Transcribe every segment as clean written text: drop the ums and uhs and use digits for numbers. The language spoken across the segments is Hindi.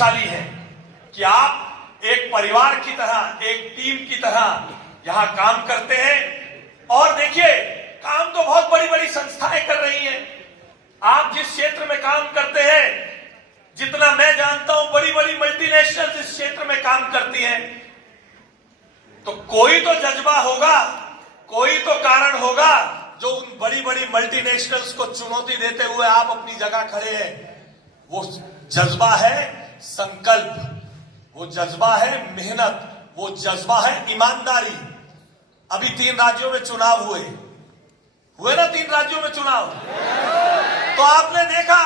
भाग्यशाली हैं कि आप एक परिवार की तरह, एक टीम की तरह यहां काम करते हैं। और देखिए, काम तो बहुत बड़ी बड़ी संस्थाएं कर रही हैं। आप जिस क्षेत्र में काम करते हैं, जितना मैं जानता हूं, बड़ी बड़ी मल्टीनेशनल्स इस क्षेत्र में काम करती हैं। तो कोई तो जज्बा होगा, कोई तो कारण होगा जो उन बड़ी बड़ी मल्टीनेशनल्स को चुनौती देते हुए आप अपनी जगह खड़े हैं। वो जज्बा है संकल्प, वो जज्बा है मेहनत, वो जज्बा है ईमानदारी। अभी 3 राज्यों में चुनाव हुए ना, 3 राज्यों में चुनाव। तो आपने देखा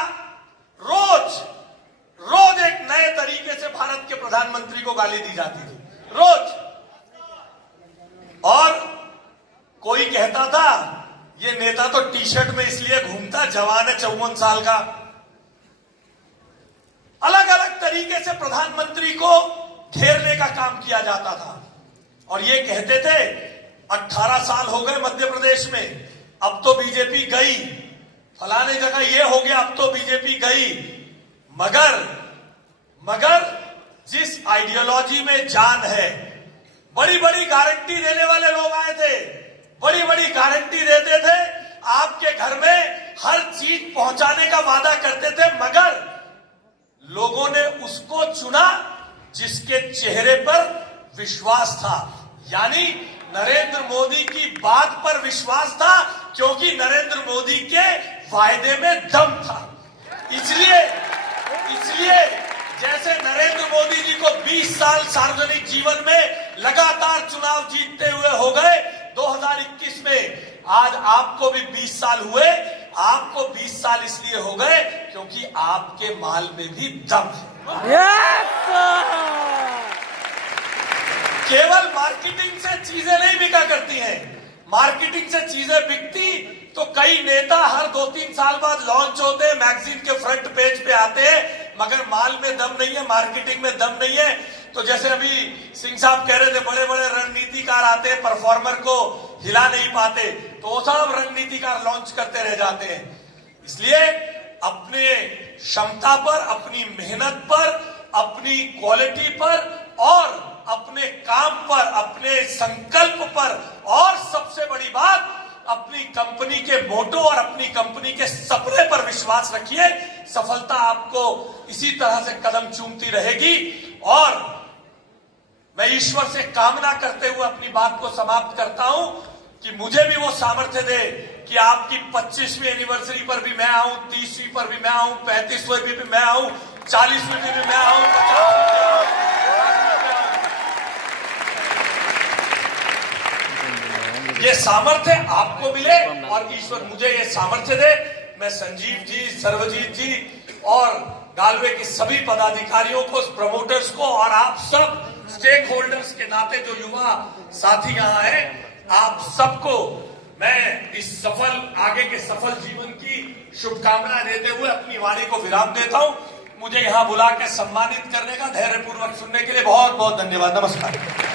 रोज एक नए तरीके से भारत के प्रधानमंत्री को गाली दी जाती थी, रोज। और कोई कहता था ये नेता तो टी शर्ट में इसलिए घूमता, जवान है, 54 साल का। अलग अलग तरीके से प्रधानमंत्री को घेरने का काम किया जाता था और ये कहते थे 18 साल हो गए मध्य प्रदेश में, अब तो बीजेपी गई, फलाने जगह ये हो गया, अब तो बीजेपी गई। मगर जिस आइडियोलॉजी में जान है, बड़ी बड़ी गारंटी देने वाले लोग आए थे, बड़ी बड़ी गारंटी देते थे, आपके घर में हर चीज पहुंचाने का वादा करते थे, मगर लोगों ने उसको चुना जिसके चेहरे पर विश्वास था, यानी नरेंद्र मोदी की बात पर विश्वास था, क्योंकि नरेंद्र मोदी के वायदे में दम था। इसलिए जैसे नरेंद्र मोदी जी को 20 साल सार्वजनिक जीवन में लगातार चुनाव जीतते हुए हो गए 2021 में, आज आपको भी 20 साल हुए। आपको 20 साल इसलिए हो गए क्योंकि आपके माल में भी दम है। केवल मार्केटिंग से चीजें नहीं बिका करती हैं। मार्केटिंग से चीजें बिकती तो कई नेता हर 2-3 साल बाद लॉन्च होते हैं, मैगजीन के फ्रंट पेज पे आते हैं, मगर माल में दम नहीं है, मार्केटिंग में दम नहीं है। तो जैसे अभी सिंह साहब कह रहे थे, बड़े बड़े रणनीतिकार आते हैं, परफॉर्मर को हिला नहीं पाते, तो वो सब रणनीतिकार लॉन्च करते रह जाते हैं। इसलिए अपने क्षमता पर, अपनी मेहनत पर, अपनी क्वालिटी पर और अपने काम पर, अपने संकल्प पर, और सबसे बड़ी बात अपनी कंपनी के मोटो और अपनी कंपनी के सपने पर विश्वास रखिए। सफलता आपको इसी तरह से कदम चूमती रहेगी। और मैं ईश्वर से कामना करते हुए अपनी बात को समाप्त करता हूं कि मुझे भी वो सामर्थ्य दे कि आपकी 25वीं एनिवर्सरी पर भी मैं आऊं, 30वीं पर भी मैं आऊं, 35वीं पर भी मैं आऊं, 40वीं पर भी मैं आऊं, 50वीं पर आऊं। ये सामर्थ्य आपको मिले और ईश्वर मुझे ये सामर्थ्य दे। मैं संजीव जी, सर्वजीत जी और गालवे के सभी पदाधिकारियों को, प्रमोटर्स को और आप सब स्टेक होल्डर्स के नाते जो युवा साथी यहाँ हैं, आप सबको मैं इस आगे के सफल जीवन की शुभकामनाएं देते हुए अपनी वाणी को विराम देता हूं। मुझे यहाँ बुला के सम्मानित करने का, धैर्यपूर्वक सुनने के लिए बहुत बहुत धन्यवाद। नमस्कार।